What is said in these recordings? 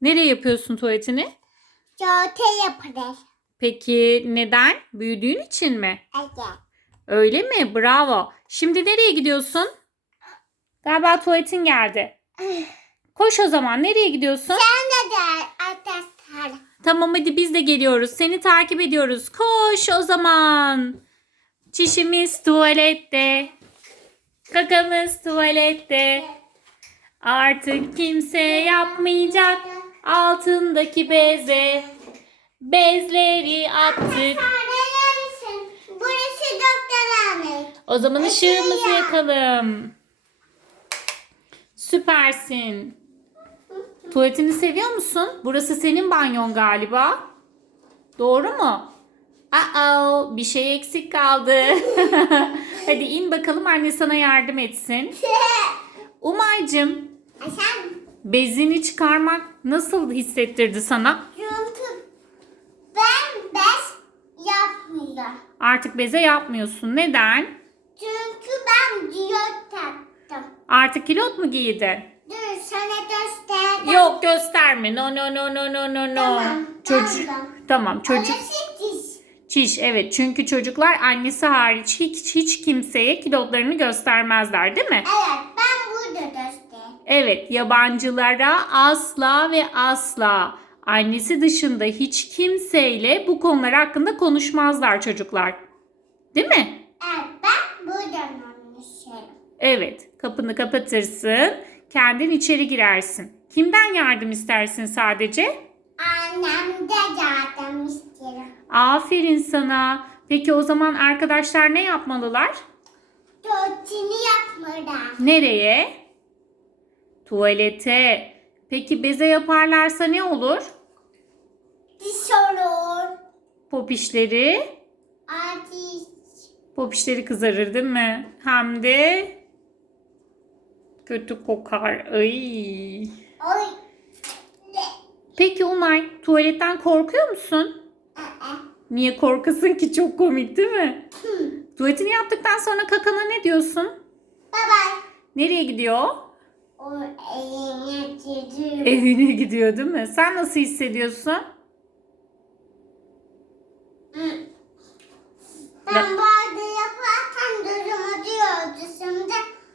Nereye yapıyorsun tuvaletini? Çote yapılır. Peki neden? Büyüdüğün için mi? Evet. Öyle mi? Bravo. Şimdi nereye gidiyorsun? Galiba tuvaletin geldi. Koş o zaman. Nereye gidiyorsun? Sen de de arkadaşlar. Tamam hadi biz de geliyoruz. Seni takip ediyoruz. Koş o zaman. Çişimiz tuvalette. Kakamız tuvalette. Artık kimse yapmayacak altındaki beze. Bezleri attık. Burası doktor hanı. O zaman ışığımızı yakalım. Süpersin. Tuvaletini seviyor musun? Burası senin banyon galiba. Doğru mu? Aa, bir şey eksik kaldı. Hadi in bakalım anne sana yardım etsin. Umay'cım bezini çıkarmak nasıl hissettirdi sana? çünkü ben bez yapmıyorum. Artık beze yapmıyorsun. Neden? Çünkü ben diyot taktım. Artık kilot mu giydin? Dur sana gösterdim. Yok gösterme. No no no no no no no. Tamam, Çocuk. tamam. Tamam çocuk. Orası diş. Çiş evet. Çünkü çocuklar annesi hariç hiç hiç kimseye kilotlarını göstermezler değil mi? Evet. Evet, yabancılara asla ve asla annesi dışında hiç kimseyle bu konular hakkında konuşmazlar çocuklar. Değil mi? Evet ben buradan konuşuyorum. Evet, kapını kapatırsın, kendin içeri girersin. Kimden yardım istersin sadece? Annem de yardım isterim. Aferin sana. Peki o zaman arkadaşlar ne yapmalılar? Dörtünü yapmadan. Nereye? Tuvalete. Peki beze yaparlarsa ne olur? Diş olur. Popişleri, Ateş. popişleri kızarır değil mi? Hem de kötü kokar. Ay. Ne? Peki Umay, tuvaletten korkuyor musun? Niye korkasın ki? Çok komik değil mi? Tuvaletini yaptıktan sonra kakana ne diyorsun? Bye bye. Nereye gidiyor? O eline gidiyor. Evine gidiyor değil mi? Sen nasıl hissediyorsun? Ben barda yaparken durumu diyordu şimdi.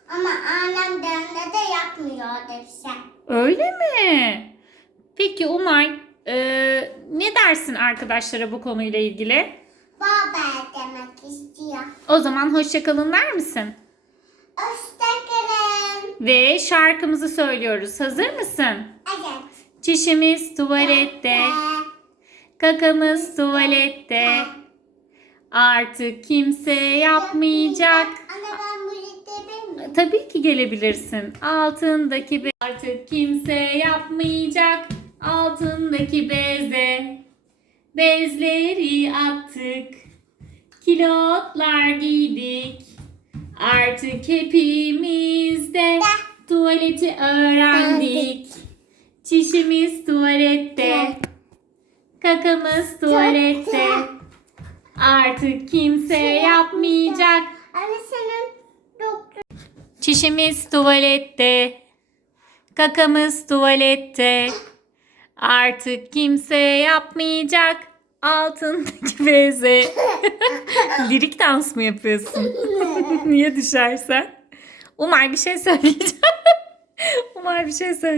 Ama annem dönde de yapmıyordu bir şey. Öyle mi? Peki Umay, e, ne dersin arkadaşlara bu konuyla ilgili? Baba demek istiyor. O zaman hoşçakalın der misin? Hoşçakalın. Ve şarkımızı söylüyoruz. Hazır mısın? Evet. Çişimiz tuvalette, kakamız tuvalette. Artık kimse yapmayacak. Anne ben bu ciddi miyim? Tabii ki gelebilirsin. Altındaki be artık kimse yapmayacak. Altındaki beze bezleri attık. Kilotlar giydik. Artık hepimiz de tuvaleti öğrendik. Çişimiz tuvalette. Kakamız tuvalette. Artık kimse yapmayacak. Anne senin doktor. Çişimiz tuvalette. Kakamız tuvalette. Artık kimse yapmayacak. Altındaki beze. Lirik dans mı yapıyorsun? Niye düşersen? Umay bir şey söyleyeceğim. Umay bir şey söyle.